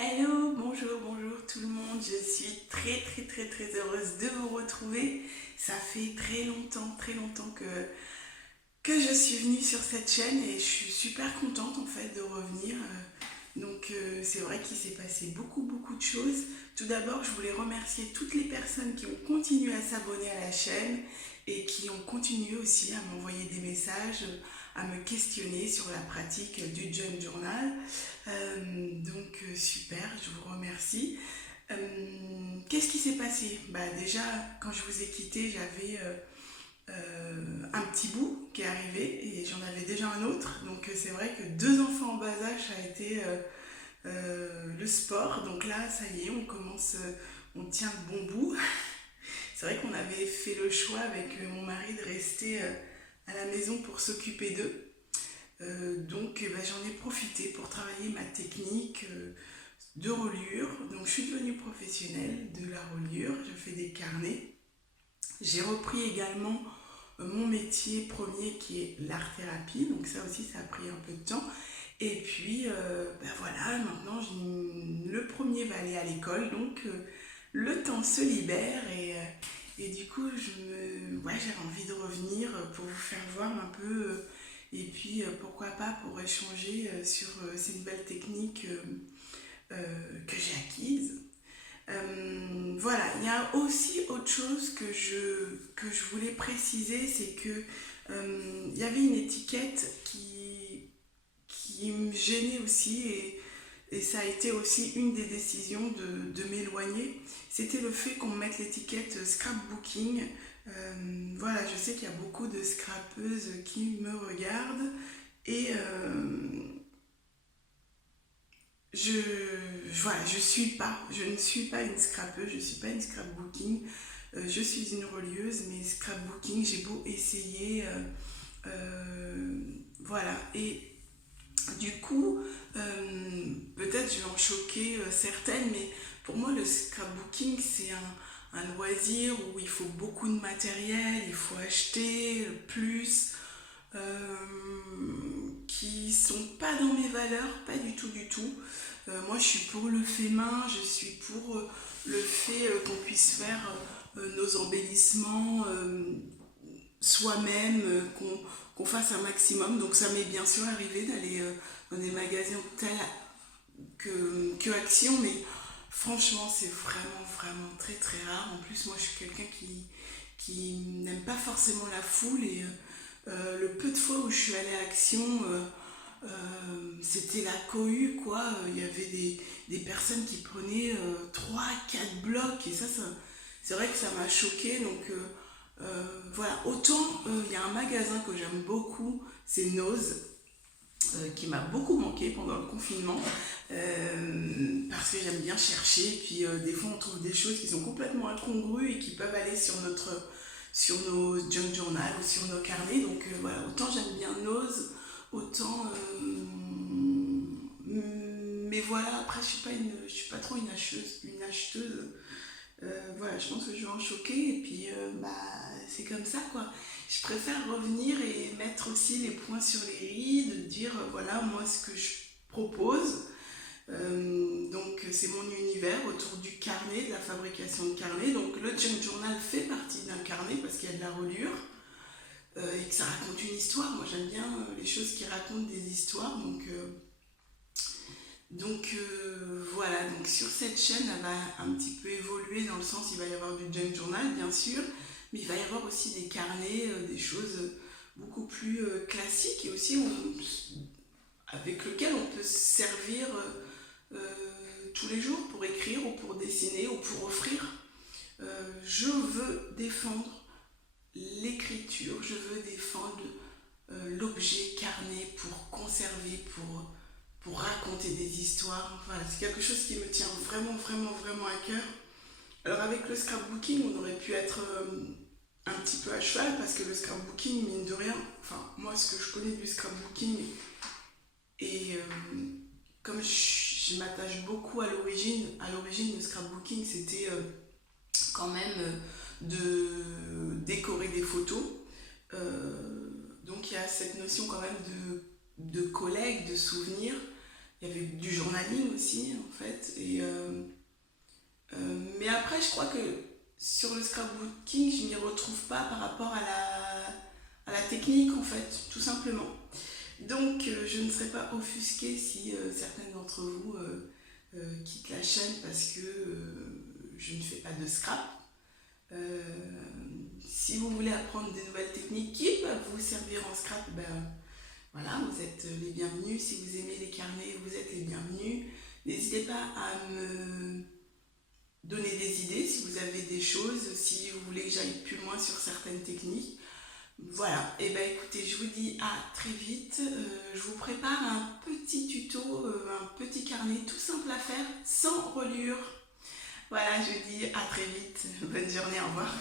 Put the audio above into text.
Hello, bonjour tout le monde. Je suis très heureuse de vous retrouver. Ça fait très longtemps que je suis venue sur cette chaîne et je suis super contente en fait de revenir. C'est vrai qu'il s'est passé beaucoup de choses. Tout d'abord, je voulais remercier toutes les personnes qui ont continué à s'abonner à la chaîne et qui ont continué aussi à m'envoyer des messages, à me questionner sur la pratique du Junk Journal. Super, je vous remercie. Qu'est-ce qui s'est passé? Déjà, quand je vous ai quitté, j'avais un petit bout qui est arrivé et j'en avais déjà un autre. C'est vrai que deux enfants en bas âge, ça a été le sport. Donc là, ça y est, on commence, on tient le bon bout. C'est vrai qu'on avait fait le choix avec mon mari de rester à la maison pour s'occuper d'eux. J'en ai profité pour travailler ma technique de reliure. Donc je suis devenue professionnelle de la reliure, je fais des carnets. J'ai repris également mon métier premier qui est l'art-thérapie, donc ça aussi ça a pris un peu de temps. Et puis voilà, maintenant le premier va aller à l'école, le temps se libère et du coup j'avais envie de revenir pour vous faire voir un peu et puis pourquoi pas pour échanger sur ces nouvelles techniques que j'ai acquises. Voilà, il y a aussi autre chose que je voulais préciser, c'est que il y avait une étiquette qui me gênait aussi et ça a été aussi une des décisions de m'éloigner. C'était le fait qu'on mette l'étiquette scrapbooking. Voilà, je sais qu'il y a beaucoup de scrapeuses qui me regardent et je, je ne suis pas une scrapeuse, je ne suis pas une scrapbooking. Je suis une relieuse, mais scrapbooking, j'ai beau essayer. Voilà, et du coup, peut-être je vais en choquer certaines, mais pour moi, le scrapbooking, c'est un loisir où il faut beaucoup de matériel, il faut acheter plus, qui sont pas dans mes valeurs, pas du tout. Moi, je suis pour le fait main, je suis pour le fait qu'on puisse faire nos embellissements soi-même, qu'on fasse un maximum. Donc ça m'est bien sûr arrivé d'aller dans des magasins tels que Action, mais franchement c'est vraiment très rare. En plus moi je suis quelqu'un qui n'aime pas forcément la foule et le peu de fois où je suis allée à Action, c'était la cohue quoi. Il y avait des personnes qui prenaient 3 4 blocs et ça c'est vrai que ça m'a choqué. Voilà, autant il y a un magasin que j'aime beaucoup, c'est Nose, qui m'a beaucoup manqué pendant le confinement, parce que j'aime bien chercher, et puis des fois on trouve des choses qui sont complètement incongrues et qui peuvent aller sur nos junk journal ou sur nos carnets. Voilà, autant j'aime bien Nose, autant mais voilà, après je suis pas trop une acheteuse. Voilà, je pense que je vais en choquer et puis c'est comme ça quoi. Je préfère revenir et mettre aussi les points sur les i, de dire voilà moi ce que je propose. C'est mon univers autour du carnet, de la fabrication de carnet. Donc le junk journal fait partie d'un carnet parce qu'il y a de la reliure et que ça raconte une histoire. Moi j'aime bien les choses qui racontent des histoires. Voilà, donc sur cette chaîne, elle va un petit peu évoluer dans le sens, il va y avoir du junk journal, bien sûr, mais il va y avoir aussi des carnets, des choses beaucoup plus classiques et aussi avec lesquelles on peut se servir tous les jours pour écrire ou pour dessiner ou pour offrir. Je veux défendre l'écriture, je veux défendre l'objet carnet pour conserver, pour raconter des histoires. Voilà, c'est quelque chose qui me tient vraiment à cœur. Alors avec le scrapbooking, on aurait pu être un petit peu à cheval parce que le scrapbooking, mine de rien, enfin moi ce que je connais du scrapbooking et comme je m'attache beaucoup à l'origine le scrapbooking c'était quand même de décorer des photos. Donc il y a cette notion quand même de collègue, de souvenir. Il y avait du journaling aussi, en fait. Mais après, je crois que sur le scrapbooking, je m'y retrouve pas par rapport à la technique, en fait, tout simplement. Donc, je ne serais pas offusquée si certains d'entre vous quittent la chaîne parce que je ne fais pas de scrap. Euh, Si vous voulez apprendre des nouvelles techniques qui peuvent vous servir en scrap, ben voilà, vous êtes les bienvenus. Si vous aimez les carnets, vous êtes les bienvenus. N'hésitez pas à me donner des idées si vous avez des choses, si vous voulez que j'aille plus loin sur certaines techniques. Voilà, et ben écoutez, je vous dis à très vite. Je vous prépare un petit tuto, un petit carnet tout simple à faire, sans reliure. Voilà, je vous dis à très vite. Bonne journée, au revoir.